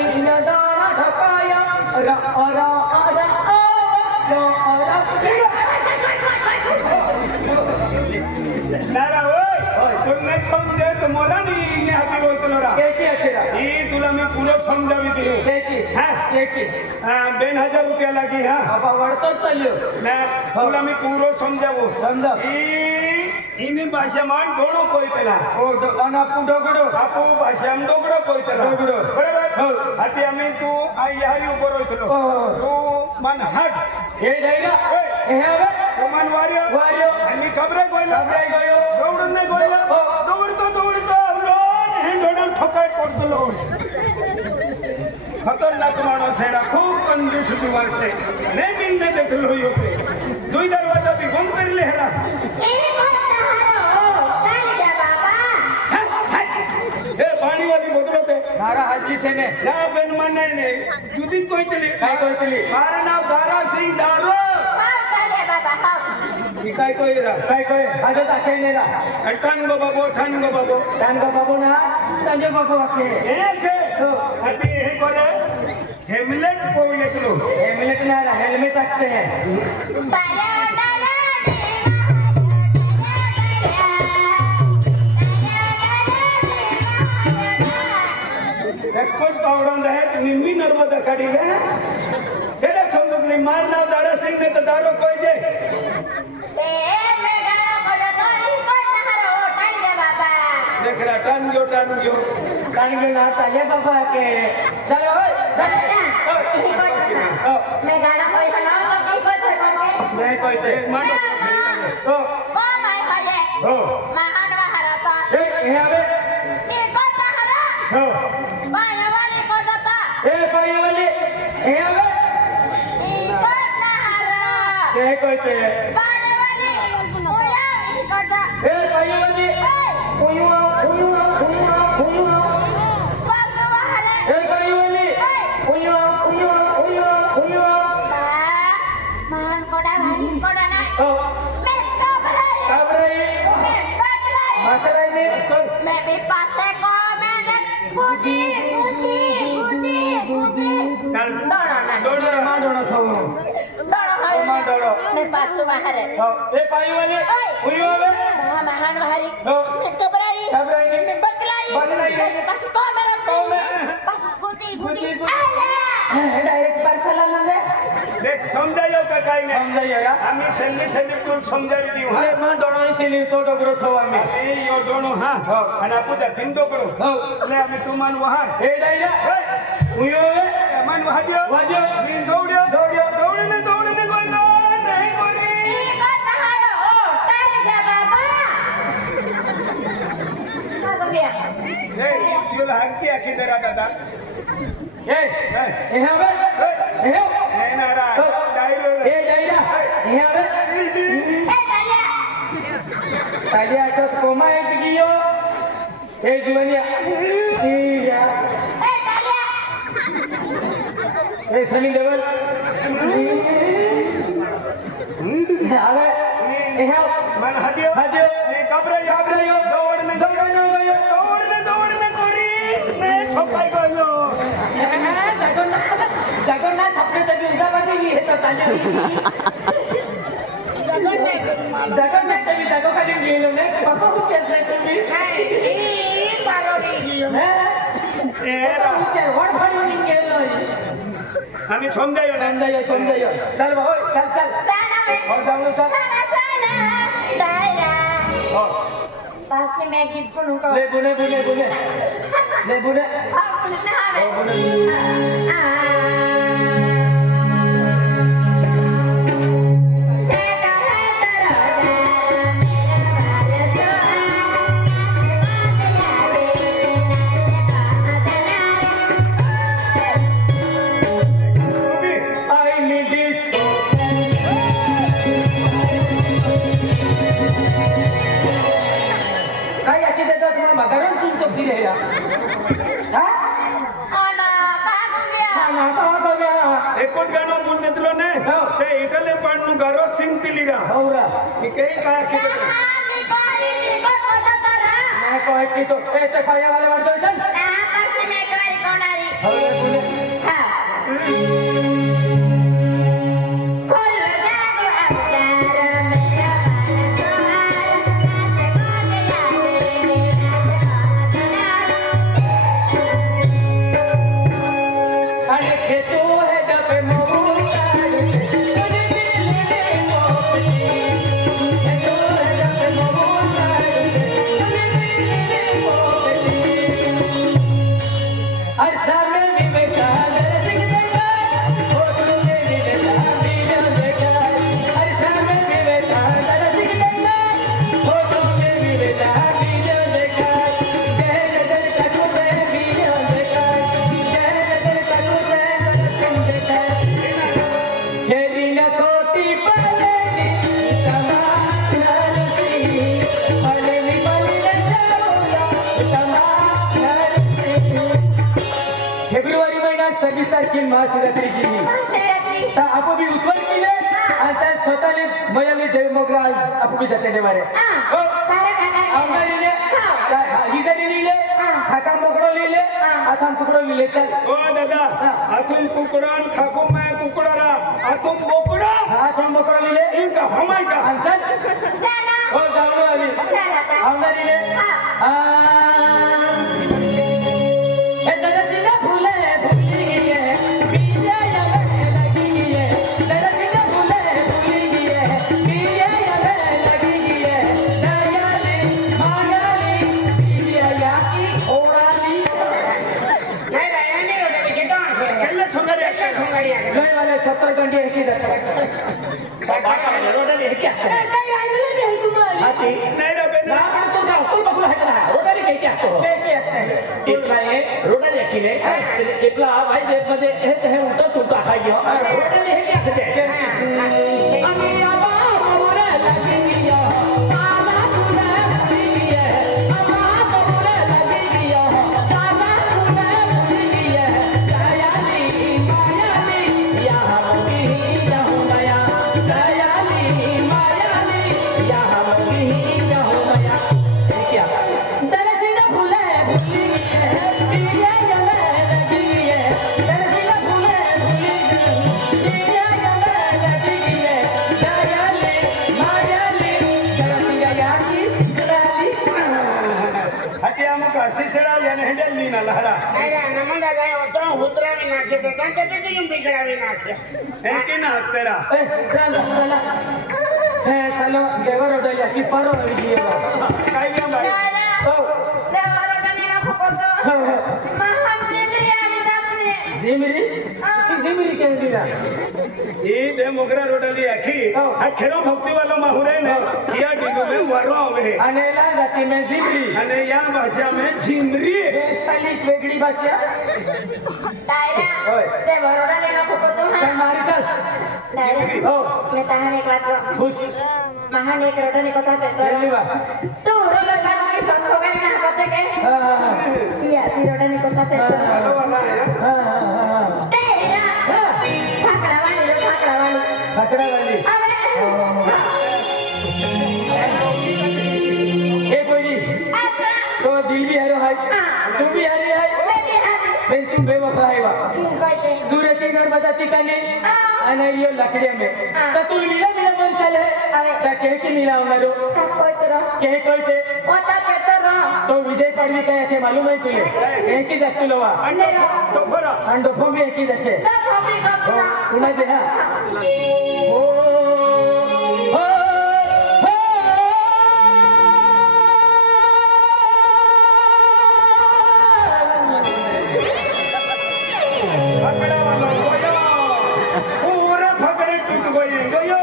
इन दाना ढकाया रा रा रा नारा ओय तुमने समझे तो मोला नहीं इने हाथी बोलतो रा केकी अखेरा ई तुला मैं पूरा समझावी दी केकी हां केकी 2000 रुपया लागी हां अब वरतो चलियो ना तुला मैं पूरा समझावो समझा इनी भाषा मान डोळो कोई तला ओ अनापू डोगडो आपू भाषा में डोगडो कोई तला डोगडो बरोबर आती आम्ही तू आई यारी ऊपर होतलो तू मन हट हे डायरा हे हवे तू मन वारियो वारियो आणि खबरे गोयला गयो दौडून नाही गोयला दौडतो लोन हे डोळा ठोकाय पडतलो खतरनाक माणूस है खूब कंजूस दिवाल से ने मिलने देखलो यो पे दुई दरवाजा भी बंद कर ले हरा ए पानी वाली बोतलते नारा हाजी से ने ना बेन माने ने जुदी कोइतली काय कोइतली मारा नाम दारा सिंह डारो काय कोई आजा ताके नेरा ठान गो बाबो ना तंजे बाबू आके एक है अभी हे करे हेमलेट कोइले तुलो हेलमेट नारा हेलमेट रखते हैं एकच पावडा है निम्मी नर्मदा काढी गे केडा समजत नाही मार नाव दारा सिंह ने तो दारो कोई दे देख रहा टान गयो ना ताजे बाबा के चलो मैं गाना कोई ना तो नहीं कोई ते मानो ओ को मैं होये हो महान महारता ए हवे ये को सहारा हो माया वाली को दता ए कोई वाली ए हवे ये को सहारा ए कोई ते माया वाली ओया ये को जा ए कोई वाली उयुआ बस वहारे ए कोई वाली उयुआ महान कोड़ा भारी कोड़ा ना ओ मैं कबरे मैं बटलाई दे मैं भी पासे को मैं बुद्धि चल ना छोड़ मां डोना थो डरो है मां डरो मैं पासु बाहर हो ए पाई वाली उयुआ वे महान भारी हो मैं कबराई मैं बटलाई मैं पास को मेरा को पास बुद्धि डायरेक्ट पार्सल ना दे देख समझायो का काय नाही समजायो या आम्ही संधी तू समजावी दी अरे मां डोना इसीलिए तो डोगरो थो आम्ही ए यो दोनो हां आणि आपण त्या तीन डोकरो हो ले आम्ही तू मान वहार ए डायरा उयो वे मन वाजो मी दौड्यो दौडने गोयला नाही कोणी ये को सहारा ओ ताली जा बाबा बाबा बिया ए यो हरती आखी दरा दादा ए हवे ए नाही ना रा डायरो ए डायरा ए हवे ए तालिया तालिया तो कोमा है गियो ए जुवनिया या ए तालिया ए सनी लेवल अरे ए मन हदियो मी कबरायो दौडने कोणी मैं ठोकाय गयो जगन्नाथ अपने तभी उदावादी भी है तो तालिया जगन्नाथ तभी जगो का दिन ले लो ने पापा को चेस ले तुम भी ई पारो नी एरा चल व्हाट फॉर यू खेल लो आम्ही समजायो चल भाई चल जाना में और जाओ चल साना दायरा हां पास में गीत सुनूं तो ले बुने एकच गाणं बोल देतलो ने ते इटले पाडनु गारो सिंग तिलीरा औरा की काही काय की मैं कोई की तो ए ते खाया वाले वाले चल पास में एक बार कोणारी औरा फेब्रुवारी महिन्यात 26 तारखेला महाशिवरात्री केली महाशिवरात्री. तर आपोबी उत्पन्न केले आणि स्वतःने मयाने जय मोगरा आपोबी जाते देवारे हा. सारं काका आवडा लिहिले हिजारी लिहिले ठाका मोगडो लिहिले आथान तुकडो लिहिले चल ओ दादा आथून कुकडन ठाकू माय कुकडरा आथून बोकडा आथान मोगडो लिहिले इनका हमाय का आणि चल जाना. हो जाऊन आली चल आता. आवडा लिहिले हे दरसिंग फुले फुली गे बीजे लगे लगी गे दरसिंग फुले फुली गे बीजे लगे लगी गे दयाली मायाली बीजे याकी ओराली नाही रायाने रोडे घेतो केल्ले सोंगाडी लय वाले 70 घंटे एक ही जातात रोडे हे क्या काय आलेलं नाही तुम्हाला हाती नाही रे बेना तो का तो बघू आहे ना रोडे हे क्या तो एक नाही रोडे देखील एकला भाई देश मध्ये हे उलट सुलट खाययो रोडे हे क्या ते आम्ही आबा मोरे लगिया ताला तुले लगिया आबा मोरे लगिया ताला तुले लगिया दयाली मायाली या हमकी या माया दयाली मायाली या हमकी या माया क्या दरसिंग फुले फुली बीजे यले लगी दरसिंग फुले फुली बीजे यले लगी दयाली मायाली दरसिंग याची सिसराली हाती आमका सिसडा याने हेडली ना लहरा अरे नमन दादा होतो हुद्रावी नाके ते त्यांच्या ते तुम्ही बिगडावी नाके एकी ना तेरा चला चलो देवर उडल्या की पारो गेला काय बिया बाई जाना. हो देवा रोडने ना फुकतो. हो महाशिवरात्री आम्ही जात नाही. जिमरी की जिमरी के दिला ई दे मोगरा रोडली आखी हा खेरो भक्ती वाला माहुरे ने या डिगो में वरो आवे अनेला जाती में जिमरी आणि या भाषा में झिमरी साली वेगळी भाषा तायरा. होय. देवा रोडने ना फुकतो चल ना. मारी चल तायरा. हो मी तहान एक वाचतो. खुश महान एक रोडने कथा चलली करतो. बा तू रोड काढून संस्कृती ना कथा काय? हा या ती रोडने कथा करतो. वाला वाला आहे हा तेरा. ठाकरावाली रे ठाकरावाली. फकड़ा वाली अबे. ए कोई असं. तो दिल भी हरो है तू भी हरी है बेबी हाजी. फिर तू बेवफा है वा किन कहते? तू रहती नर्मदा ठिकाणी आणि यो लकड़िया में तर तू मिला मिला मन चले चा कहे की मिला उनारो का कहते रो? कहे कोई ते ओता कहते रो. तो विजय पाडवी काय थे मालूम है तुले एक ही जात तुलवा अंडो तो फरा आणि डोफो भी एक ही जाते ना फॉर्मी हो कपता. कुणाचे हा हो हो फकड़ा वाला गोयो पूरा फकड़े टूट गए गोयो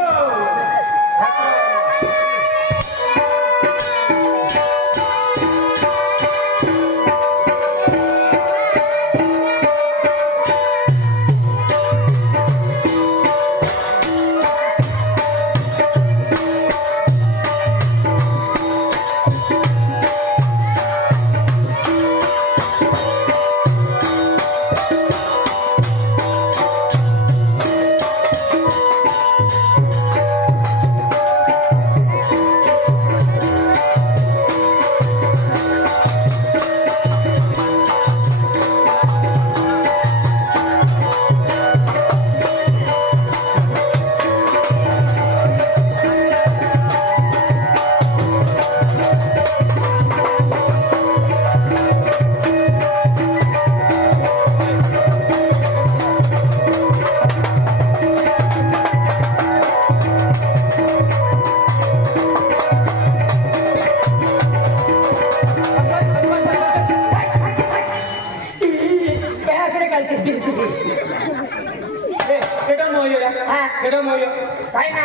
केडा मोयो काय ना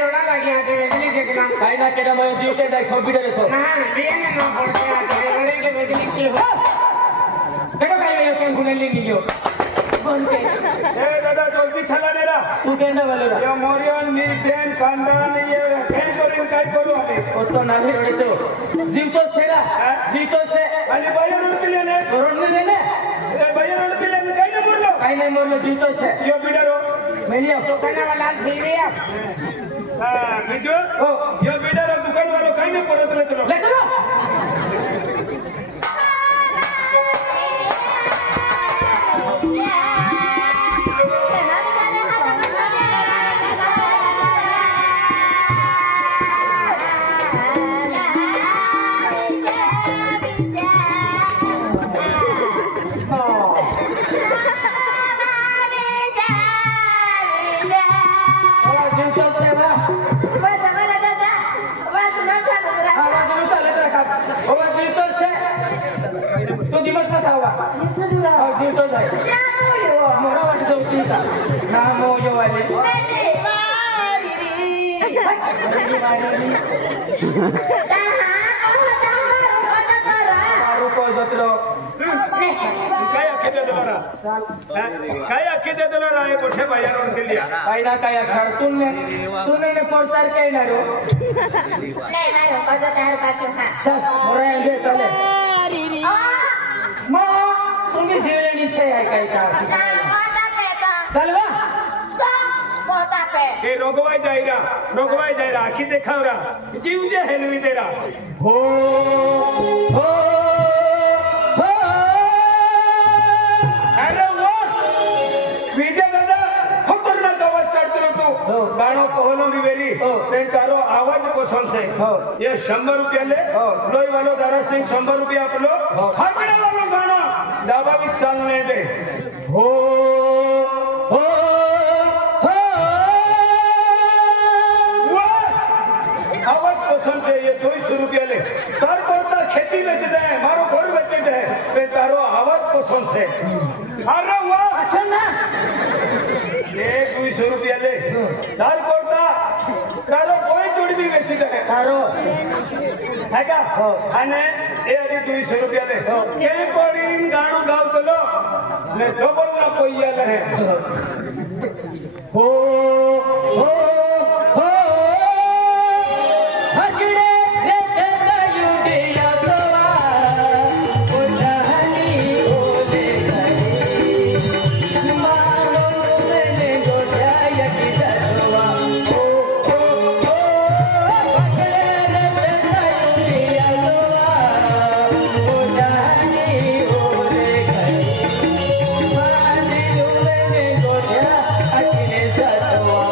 रोडा लागी आते बिजली के ना काय ना केडा मोयो जीवते डाय कंप्यूटर तो ना बियन ना पड़ते आते रोडे के बिजली की हो केडा काय मोयो कोण गुणली नियो कोण के ए दादा जल्दी चला नेरा तू केंडा वालेरा या मोरियन नीसेन कांडान ये काय करू आले तो नाही रोडे तो जीवतो सेरा जीवतो से आणि बाहेर उडतील ने रोड ने ने ए बाहेर उडतील ने काय नाही बोललो काय नाही मोरलो जीवतो से यो बिडरो मेलिया दुकाना वाला धीरिया हां बिजो हो यो बिडरो दुकान वालो काय नाही परत लेतो ले चलो काय आखी दे दिलो रा मोठे बाहेर उडतील काय ना काय घर तूने प्रचार काय ना रो नहीं ना रोका तार पास हा चल मोरा ये चले मग तुम्ही जेवले निश्चय आहे काय का मोटा पे का चल वा मोटा पे ए रोगवाय जायरा आखी देखावरा जीव जे हेलवी देरा हो हो हो अरे वो विजय दादा खतरनाक आवाज काढतो तू हो. गाणं कहलो मी वेरी हो. ते तारो आवाज पसंद से हो. ये 100 रुपया ले हो. लोई वालो दारा सिंह 100 रुपया आपलो हो. हाकड़ा वालो गाणं दाबा भी सांगने दे हो हो हो वो आवाज पसंद से ये 200 रुपया ले तार कोता खेती बेच दे मारो घर बेच दे ते तारो आवाज पसंद से अरे वाह अच्छा ना ये 200 रुपया ले तार कोता तारो कोई जोड़ी भी बेच दे तारो है का हो. आणि ए आधी 200 रुपया दे के कोरीन गाणं गावतलो ने डबल ना कोई आला है हो हो हो हजरे रे दयु दिया तवा ओ जहानी ओले गई मानो मैंने गोया की दरवा ओ ओ ओ हजरे रे दयु दिया तवा ओ जहानी ओले गई मानो मैंने गोया की दरवा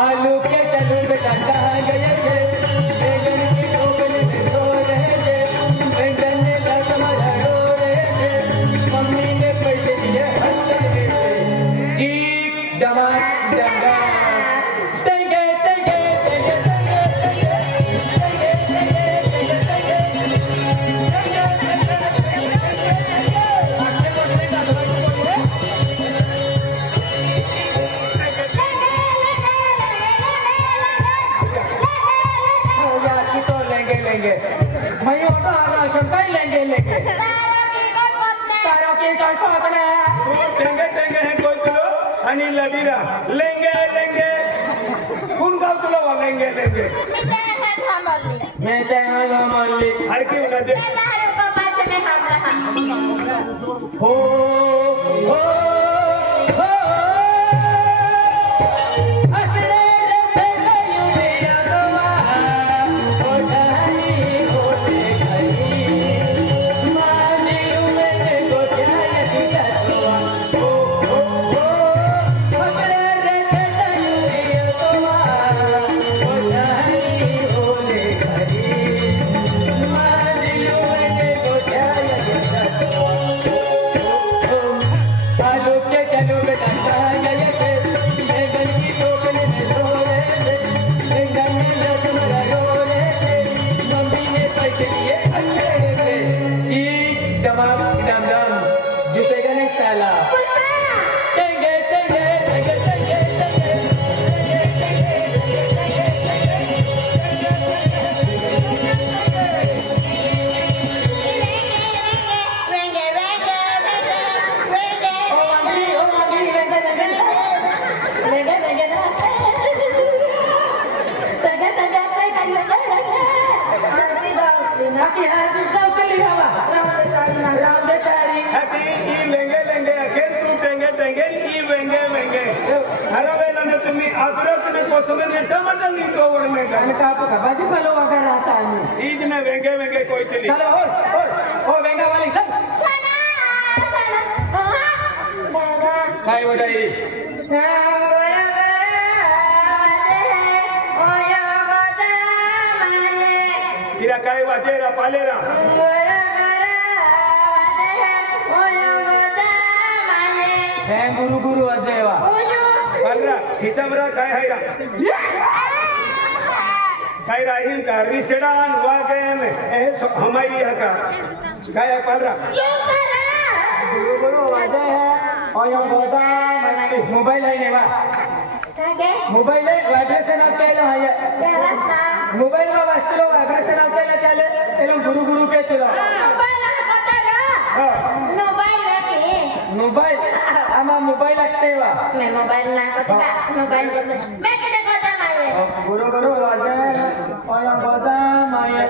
आलू के चलू बेटा कहाँ गए थे बैगन की टोकरी में सो रहे थे बैगन ने रसमा रो रहे थे मम्मी ने पैसे दिए हंस रहे थे चीख डमाक डंगा तेंगे तेंगे तेंगे तेंगे तेंगे तेंगे लेंगे मैं ऑटो आ रहा हूँ कहीं लेंगे तारों की कौन पकड़े टेंगे टेंगे है कोई तुलो आणि लडीरा लेंगे लेंगे कौन गावतलो वा लेंगे लेंगे मैं चाहूँगा मल्ली हर की उना दे हो हो हो हटने रे दयु दिया तवा ओ जहानी ओले गई मानी मैंने गोया की दरवा ओ ओ ओ हटने रे दयु दिया तवा ओ जहानी ओले गई मानी मैंने गोया की दरवा आलू के चलू बेटा कहाँ गए थे बैगन की टोकरी में सो रहे थे बैगन में लहसुन रो रहे थे मम्मी ने पैसे दिए हंस रहे थे चीख डमाक डम डम जीतेगा नहीं साला तेंगे बाकी है जाऊ चली हवा राम दे तारी हती ई लेंगे अखेर तू टेंगे ई वेंगे अरे वेला ने तुम्ही अदरक ने कोथमीर ने टमाटर नी तो वडने का कापू का भाजीपाला वगैरे आता आहे ईज ने वेंगे कोई चली चलो ओ वेंगा वाली चल काय वडाई तिरा काय वाजेरा पालेरा हे गुरु अदेवा पालरा खिचमरा काय हायरा काय राहीन का रिसडान वागेन ए हमारी का काय पालरा गुरु वादे है ओयो गोदा मोबाइल है नेवा मोबाइल वाइब्रेशन केलं आहे मोबाइल मा वाचलो वाइब्रेशन केलं चाले एलो गुरु के तुला मोबाइल आमा मोबाइल लागतेवा गुरु वादे ओयो गोदा माये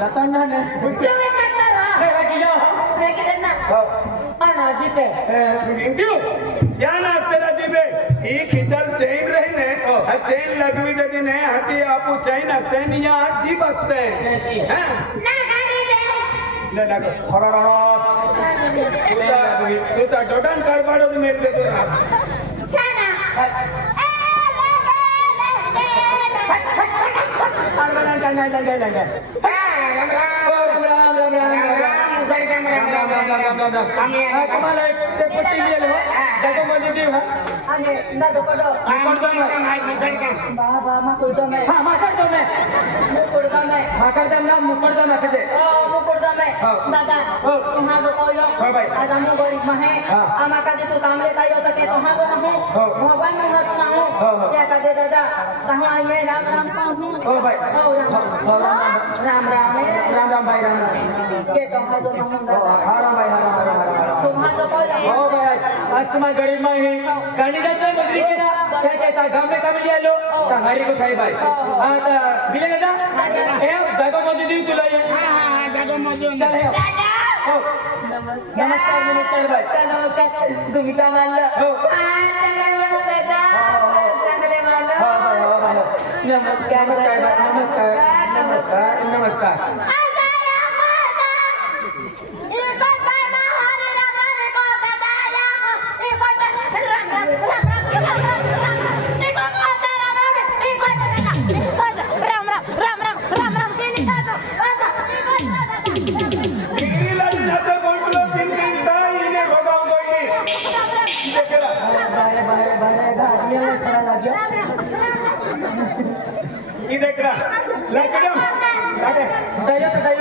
जतन ने ना तेरा जीबे ही खिचल चैन रहने चैन लगवी दे दिने हाथी आपू चैन आते नहीं यहाँ जीप आते हैं ले लगो तू ता डोडन कारबाड़ो तो मेरे देखो राम भाई राम आज तुम्हारे गरीब में ही गाड़ी जाते मजरी के ना क्या कहता गांव में कब लिया लो हमारी को खाई भाई हाँ तो बिले ना ए जागो मौजूदी तुला ये जागो मौजूद चल है नमस्कार भाई तुम्ही का मानलं हो नमस्कार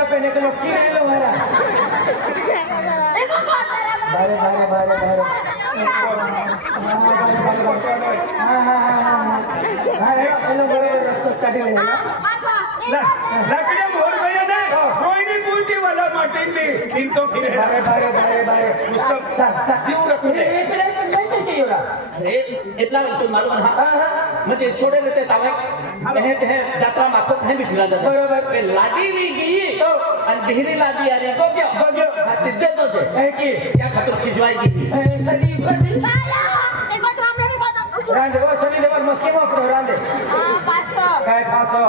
पहले तो लोग की नहीं लो हमारा बारे हेलो बड़े रस्ता स्टार्टिंग है लकड़ियां बोल गया ना कोई नहीं पूटी वाला माटी में इन तो फिर बारे उसका जीव रखू दे अरे इतना तो मालूम हा म्हणजे सोडे देते तावे हे जात्रा माफक हे बिघडला जातो बरोबर पे लादी नी गेली आणि ढेरी लादी आली बघ्यो हा तिथे तोच है की या खातर खिजवाई गेली सनी भजी रांदे वो सनी देवर मस्के में अपनो रांदे काय फासो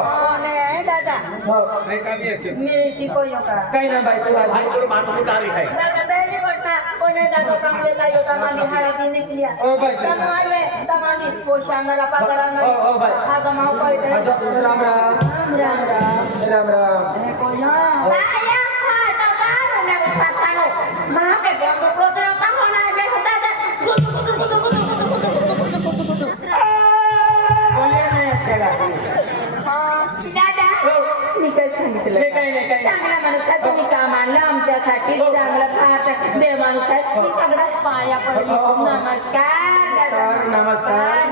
हो नहीं काम ये क्यों काही ना बाई तू आज भाई तोर बात उतारी है ओ भाई राम चांगला माणूस तुम्ही का मानलं आमच्यासाठी चांगलं पाहत देव माणसाची सगळं पाया पडली नमस्कार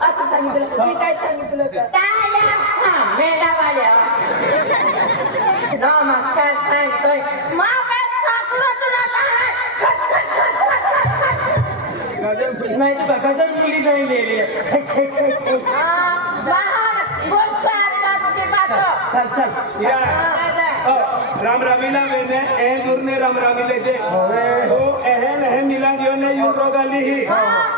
असं सांगितलं मी काय सांगितलं मेढावाल्या नमस्कार सांगतोय माहिती का गजब मुली जाईल गोष्ट आता तुझी बात चल राम रामीला मैंने दूर ने राम रामी ले जे तो एहन मिला जो ने यूं रोगाली ही